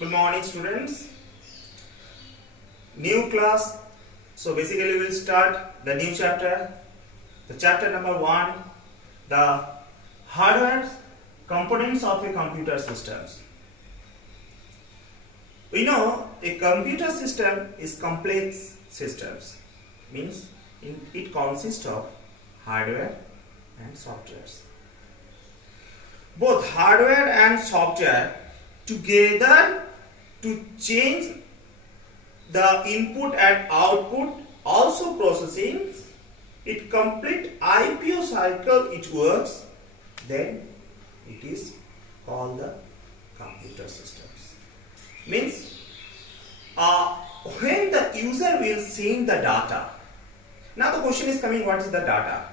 Good morning, students. New class. So basically we'll start the new chapter. The chapter number 1, the hardware components of a computer systems. We know a computer system is complex systems. Means it consists of hardware and softwares. Both hardware and software together to change the input and output, also processing it complete IPO cycle it works, then it is called the computer systems. Means when the user will send the data. Now the question is coming, what is the data?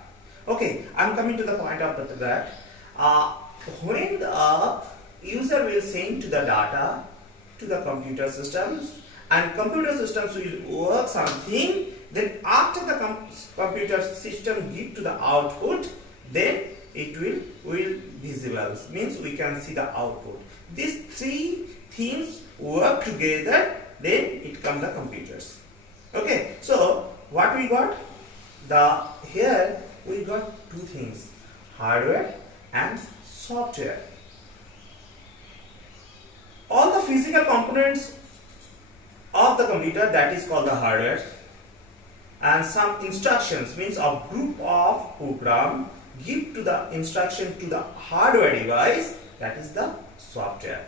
Okay, I am coming to the point of that. When the user will send to the data to the computer systems and computer systems will work something, then after the computer system give to the output, then it will visible, means we can see the output. These three things work together, then it comes the computers. Okay, so what we got? Here we got two things, hardware and software. All the physical components of the computer, that is called the hardware, and some instructions, means a group of program give to the instruction to the hardware device, that is the software.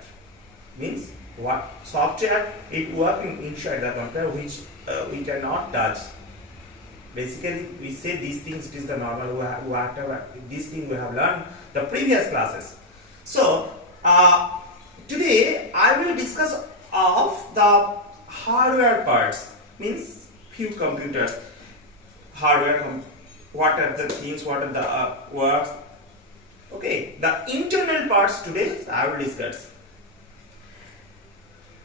Means what software it working inside the computer which we cannot touch. Basically we say these things, it is the normal whatever these things we have learned the previous classes. So today I will discuss of the hardware parts, means few computers, hardware, what are the things, what are the works. Okay, the internal parts today I will discuss.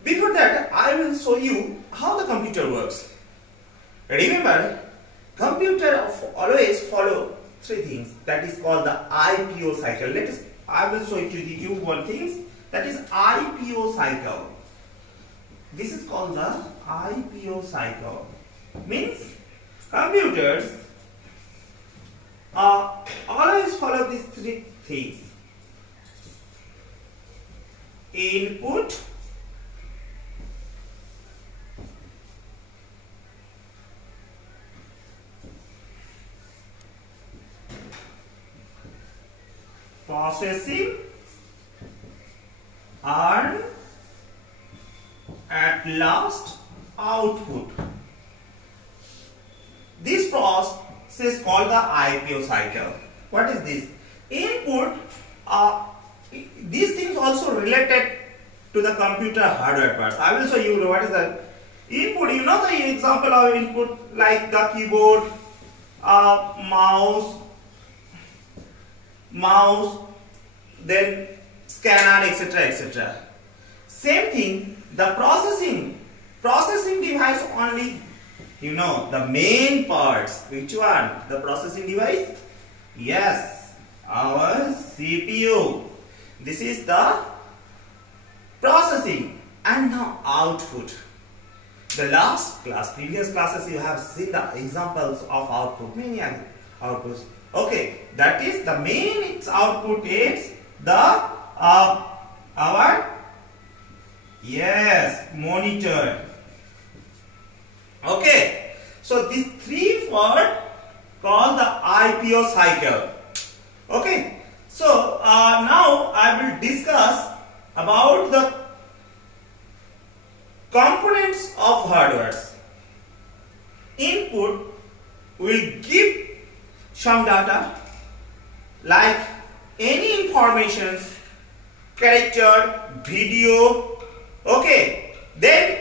Before that I will show you how the computer works. Remember, computer always follow three things, that is called the IPO cycle. I will show you one thing, that is IPO cycle. This is called the IPO cycle. Means computers always follow these three things: input, processing, and at last output. This process is called the IPO cycle. What is this? Input, these things also related to the computer hardware parts. I will show you what is the input. You know the example of input like the keyboard, mouse, then scanner, etc., etc. Same thing, the processing device only, you know, the main parts. Which one? The processing device? Yes, our CPU. This is the processing. And now output. The last class, previous classes, you have seen the examples of output, many outputs. Okay, that is the main its output is the our monitor. Okay, so these three words called the IPO cycle. Okay, so now I will discuss about the components of hardware. Input will give some data like any information, character, video. Okay, then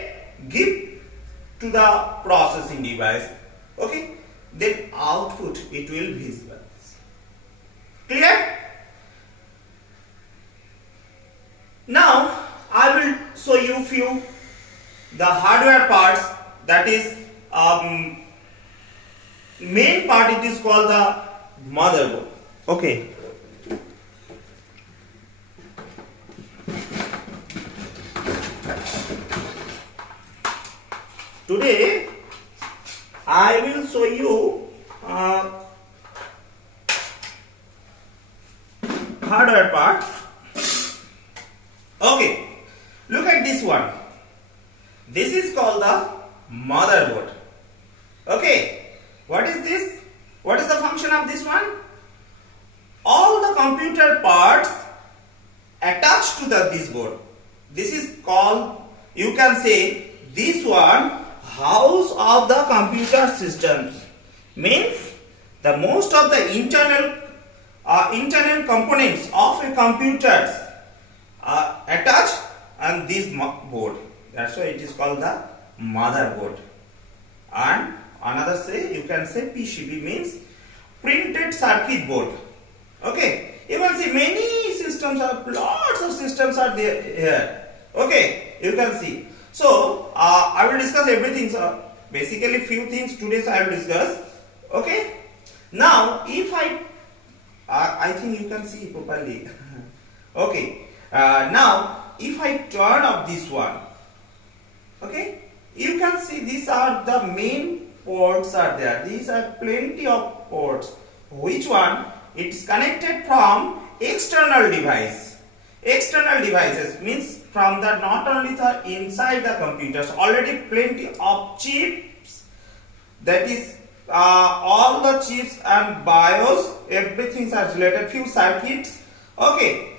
give to the processing device. Okay, then output it will visible. Clear? Now I will show you few the hardware parts, that is main part, it is called the motherboard. Okay, today I will show you hardware part. Okay, look at this one. This is called the motherboard. Okay, what is this? What is the function of this one? All the computer parts attached to this board. This is called, you can say, this one house of the computer systems. Means the most of the internal components of a computer are attached on this board. That's why it is called the motherboard. And another say, you can say PCB means printed circuit board. Okay, you can see many systems are, lots of systems are there here. Okay, you can see. So I will discuss everything. So basically few things today I will discuss. Okay, now if I think you can see properly. Okay, now if I turn off this one, okay, you can see these are the main ports are there. These are plenty of ports. Which one? It is connected from external device. External devices means from the not only the inside the computers, already plenty of chips, that is all the chips and BIOS, everything are related, few circuits, okay,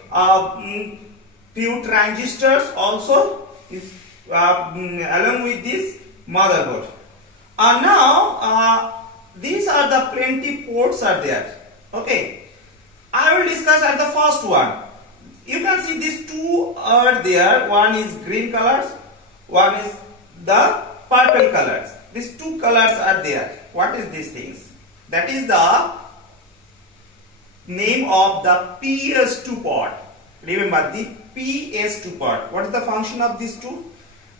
few transistors also is along with this motherboard. Now these are the plenty ports are there. Okay, I will discuss at the first one. You can see these two are there. One is green colors, one is the purple colors. These two colors are there. What is these things? That is the name of the PS2 port. Remember the PS2 port. What is the function of these two?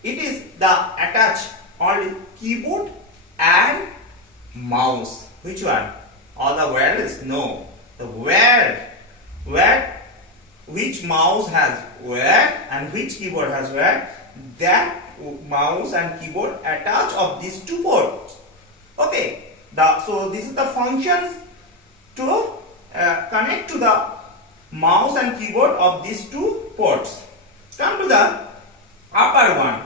It is the attached on keyboard and mouse. Which one? All the wireless? No. The where which mouse has where and which keyboard has where, that mouse and keyboard attach of these two ports. Okay, so this is the functions to connect to the mouse and keyboard of these two ports. Come to the upper one.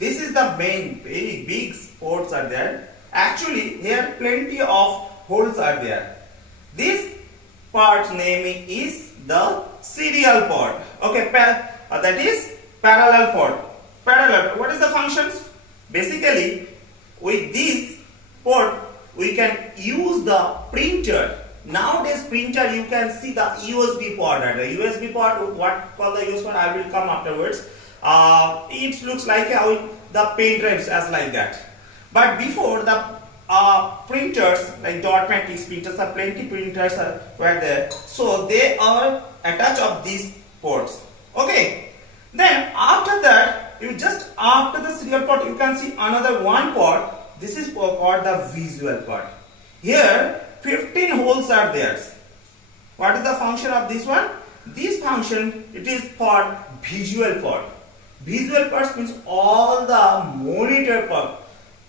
This is the main, very big ports are there. Actually here plenty of holes are there. This part name is the serial port. Okay, that is parallel port. Parallel. What is the functions? Basically, with this port, we can use the printer. Nowadays, printer you can see the USB port. The USB port, what called the USB port? I will come afterwards. It looks like how the pen drives as like that. But before the printers like dot matrix printers, are plenty printers were there, so they are attached of these ports. Okay, then after that, you just after the serial port you can see another one port. This is called the visual port. Here 15 holes are there. What is the function of this one? This function, it is for visual port. Visual ports means all the monitor port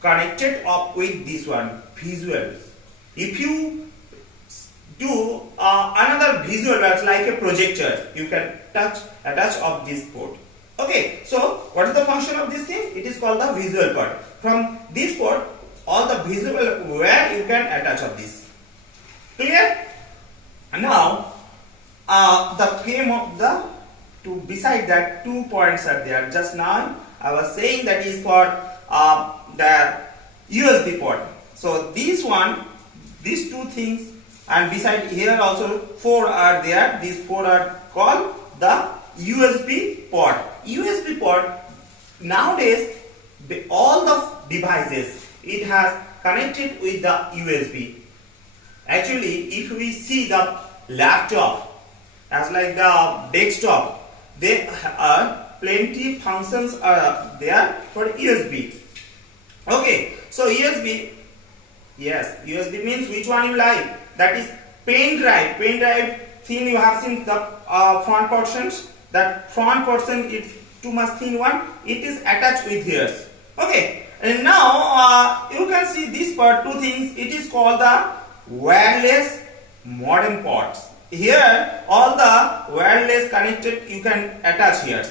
connected up with this one, visuals. If you do another visual works like a projector, you can attach of this port. Okay, so what is the function of this thing? It is called the visual port. From this port, all the visual where you can attach of this. Clear? Now, the came of the beside that 2 points are there. Just now I was saying that is for the USB port. So this one, these two things, and beside here also 4 are there. These 4 are called the USB port. USB port, nowadays all the devices it has connected with the USB. Actually, if we see the laptop as like the desktop, there are plenty functions are there for USB. Okay, so USB, yes, USB means which one you like. That is pen drive. Pen drive thin, you have seen the front portions. That front portion is too much thin one. It is attached with here. Okay, And now you can see this part, two things. It is called the wireless modem ports. Here all the wireless connected you can attach here.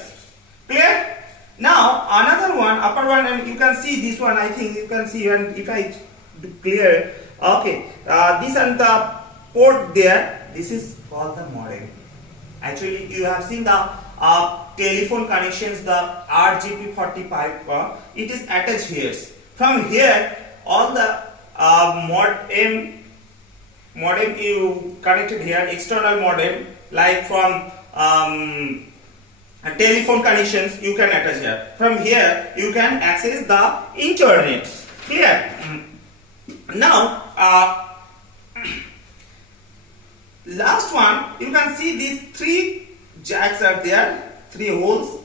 Clear? Now another one, upper one, and you can see this one. I think you can see, and if I do clear, okay, this and the port there. This is called the modem. Actually, you have seen the telephone connections, the RJP45. It is attached here. From here, all the modem you connected here, external modem, like from telephone connections you can attach here. From here you can access the internet. Clear? Now last one, you can see these three jacks are there, three holes.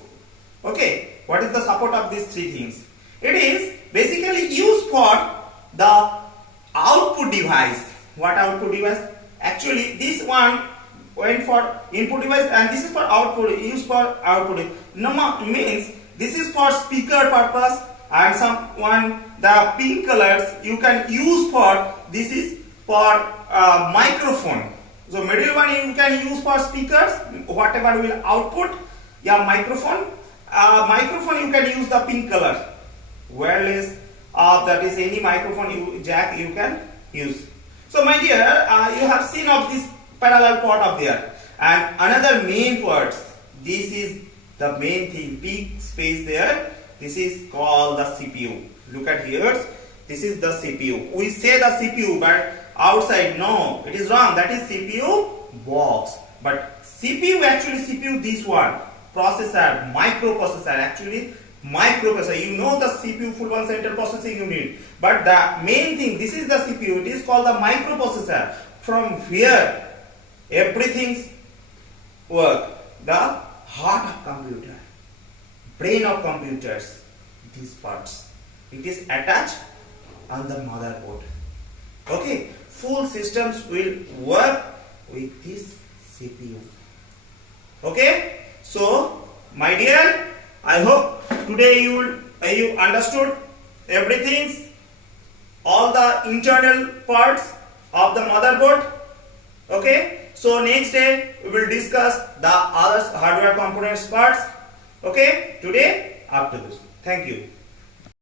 Okay, what is the support of these three things? It is basically used for the output device. What output device? Actually this one went for input device and this is for output, used for output. No means this is for speaker purpose, and someone the pink colors you can use for, this is for microphone. So middle one you can use for speakers, whatever will output. Yeah, microphone. Microphone you can use the pink color. Wireless, that is any microphone jack you can use. So my dear, you have seen of this parallel port up there, and another main port. This is the main thing, big space there. This is called the CPU. Look at here. This is the CPU. We say the CPU, but outside, no, it is wrong. That is CPU box. But CPU, actually CPU, this one, processor, microprocessor, actually microprocessor. You know the CPU, full one central processing unit. But the main thing, this is the CPU. It is called the microprocessor. From here, everything's work. The heart of computer, brain of computers, these parts. It is attached on the motherboard. Okay, full systems will work with this CPU. Okay, so my dear, I hope today you understood everything, all the internal parts of the motherboard. Okay, so next day we will discuss the other hardware components parts. Okay, today up to this. Thank you.